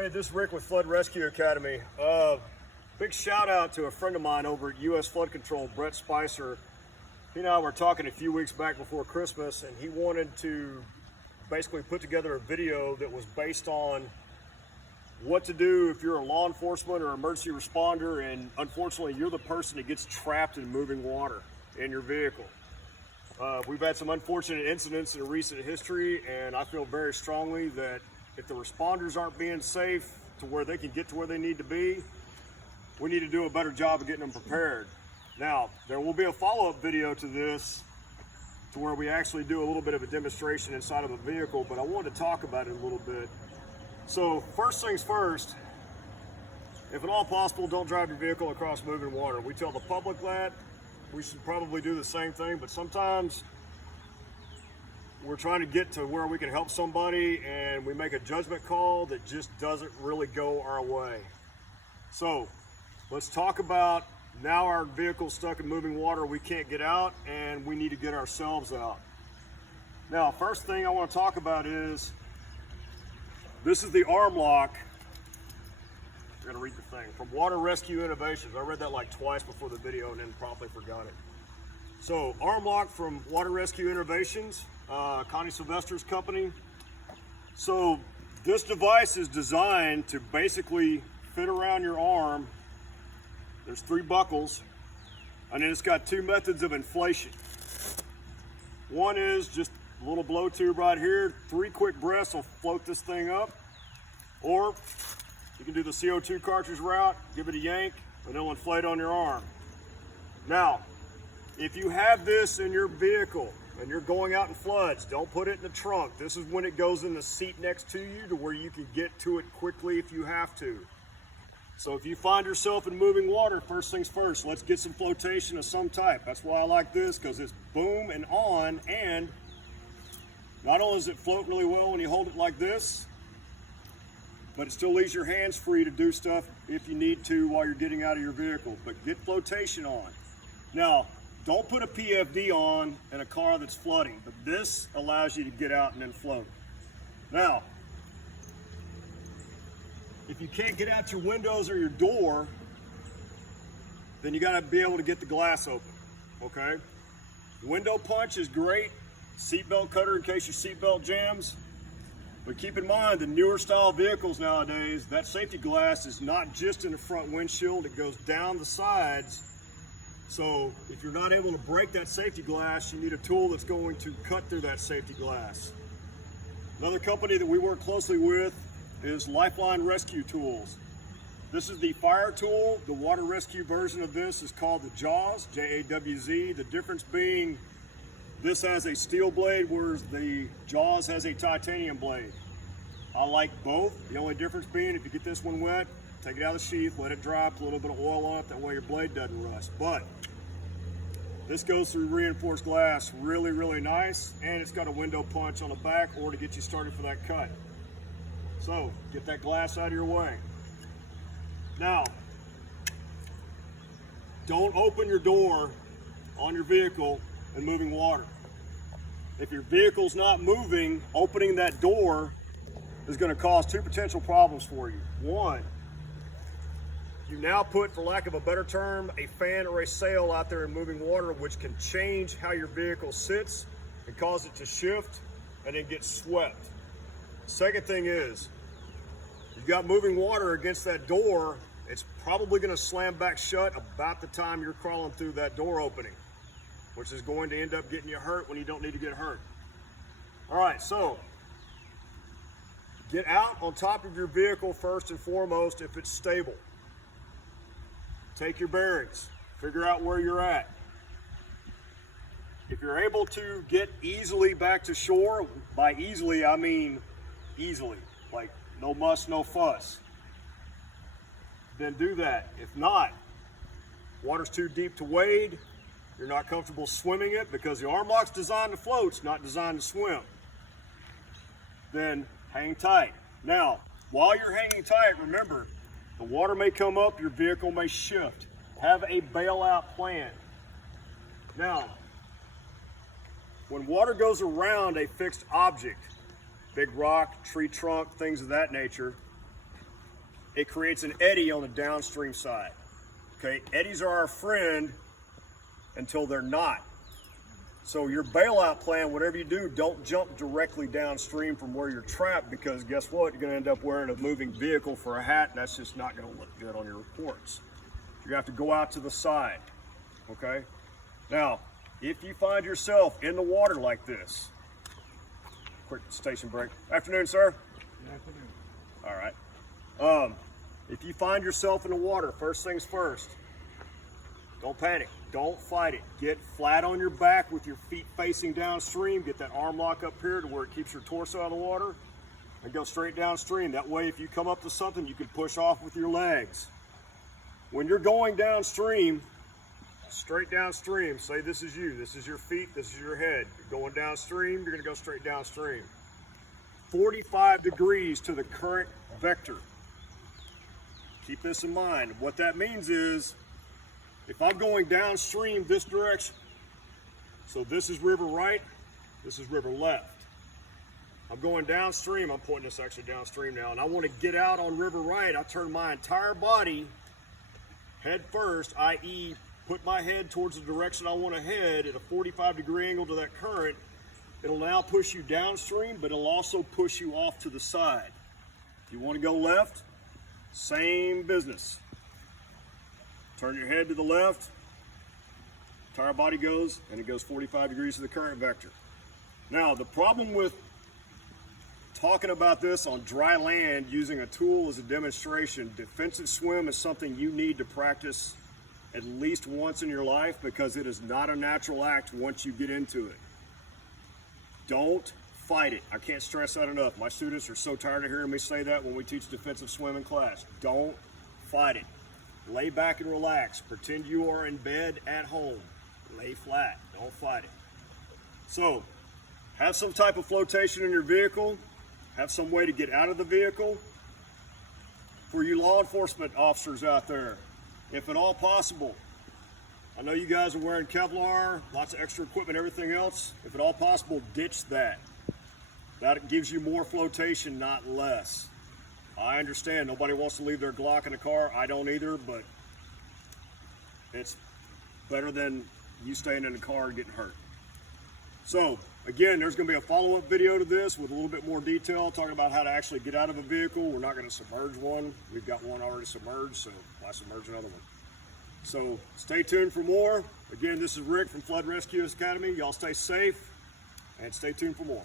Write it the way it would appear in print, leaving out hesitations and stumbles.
Hey, this is Rick with Flood Rescue Academy. Big shout out to a friend of mine over at U.S. Flood Control, Brett Spicer. He and I were talking a few weeks back before Christmas, and he wanted to basically put together a video that was based on what to do if you're a law enforcement or emergency responder and unfortunately you're the person that gets trapped in moving water in your vehicle. We've had some unfortunate incidents in recent history, and I feel very strongly that if the responders aren't being safe to where they can get to where they need to be, we need to do a better job of getting them prepared. Now, there will be a follow-up video to this to where we actually do a little bit of a demonstration inside of a vehicle, but I wanted to talk about it a little bit. So first things first, if at all possible, don't drive your vehicle across moving water. We tell the public that. We should probably do the same thing, but sometimes we're trying to get to where we can help somebody and we make a judgment call that just doesn't really go our way. So let's talk about now our vehicle's stuck in moving water, we can't get out, and we need to get ourselves out. Now, first thing I want to talk about is, this is the arm lock. I gotta read the thing. From Water Rescue Innovations. I read that like twice before the video and then promptly forgot it. So, arm lock from Water Rescue Innovations, Connie Sylvester's company. So, this device is designed to basically fit around your arm. There's 3 buckles, and then it's got 2 methods of inflation. One is just a little blow tube right here. 3 quick breaths will float this thing up. Or you can do the CO2 cartridge route, give it a yank, and it'll inflate on your arm. Now, if you have this in your vehicle and you're going out in floods, don't put it in the trunk. This is when it goes in the seat next to you to where you can get to it quickly if you have to. So if you find yourself in moving water, first things first, let's get some flotation of some type. That's why I like this, because it's boom and on, and not only does it float really well when you hold it like this, but it still leaves your hands free to do stuff if you need to while you're getting out of your vehicle. But get flotation on. Now, don't put a PFD on in a car that's flooding, but this allows you to get out and then float. Now, if you can't get out your windows or your door, then you gotta be able to get the glass open, okay? Window punch is great. Seatbelt cutter in case your seatbelt jams. But keep in mind, the newer style vehicles nowadays, that safety glass is not just in the front windshield, it goes down the sides. So if you're not able to break that safety glass, you need a tool that's going to cut through that safety glass. Another company that we work closely with is Lifeline Rescue Tools. This is the fire tool. The water rescue version of this is called the JAWZ, J-A-W-Z. The difference being, this has a steel blade, whereas the JAWZ has a titanium blade. I like both. The only difference being, if you get this one wet, take it out of the sheath, let it dry, put a little bit of oil on it, that way your blade doesn't rust. But this goes through reinforced glass really, really nice, and it's got a window punch on the back or to get you started for that cut. So, get that glass out of your way. Now, don't open your door on your vehicle in moving water. If your vehicle's not moving, opening that door is going to cause 2 potential problems for you. One, you now put, for lack of a better term, a fan or a sail out there in moving water, which can change how your vehicle sits and cause it to shift and then get swept. Second thing is, you've got moving water against that door, it's probably going to slam back shut about the time you're crawling through that door opening, which is going to end up getting you hurt when you don't need to get hurt. All right, so get out on top of your vehicle first and foremost if it's stable. Take your bearings, figure out where you're at. If you're able to get easily back to shore, by easily I mean easily, like no muss, no fuss, then do that. If not, water's too deep to wade, you're not comfortable swimming it because the arm lock's designed to float, it's not designed to swim, then hang tight. Now, while you're hanging tight, remember, the water may come up, your vehicle may shift. Have a bailout plan. Now, when water goes around a fixed object, big rock, tree trunk, things of that nature, it creates an eddy on the downstream side. Okay, eddies are our friend until they're not. So your bailout plan, whatever you do, don't jump directly downstream from where you're trapped, because guess what? You're gonna end up wearing a moving vehicle for a hat, and that's just not gonna look good on your reports. You have to go out to the side, okay? Now, if you find yourself in the water like this, quick station break. Afternoon, sir. Good afternoon. All right. If you find yourself in the water, first things first, don't panic. Don't fight it. Get flat on your back with your feet facing downstream. Get that arm lock up here to where it keeps your torso out of the water, and go straight downstream. That way, if you come up to something, you can push off with your legs. When you're going downstream, straight downstream, say this is you, this is your feet, this is your head. You're going downstream, you're gonna go straight downstream. 45 degrees to the current vector. Keep this in mind. What that means is, if I'm going downstream this direction, so this is river right, this is river left. I'm going downstream, I'm pointing this actually downstream now, and I want to get out on river right. I turn my entire body head first, i.e. put my head towards the direction I want to head at a 45-degree angle to that current. It'll now push you downstream, but it'll also push you off to the side. If you want to go left, same business. Turn your head to the left, entire body goes, and it goes 45 degrees to the current vector. Now, the problem with talking about this on dry land using a tool as a demonstration, defensive swim is something you need to practice at least once in your life, because it is not a natural act once you get into it. Don't fight it. I can't stress that enough. My students are so tired of hearing me say that when we teach defensive swim in class. Don't fight it. Lay back and relax. Pretend you are in bed at home. Lay flat. Don't fight it. So, have some type of flotation in your vehicle. Have some way to get out of the vehicle. For you law enforcement officers out there, if at all possible, I know you guys are wearing Kevlar, lots of extra equipment, everything else. If at all possible, ditch that. That gives you more flotation, not less. I understand nobody wants to leave their Glock in a car. I don't either, but it's better than you staying in the car and getting hurt. So, again, there's going to be a follow-up video to this with a little bit more detail, talking about how to actually get out of a vehicle. We're not going to submerge one. We've got one already submerged, so why submerge another one? So, stay tuned for more. Again, this is Rick from Flood Rescue Academy. Y'all stay safe, and stay tuned for more.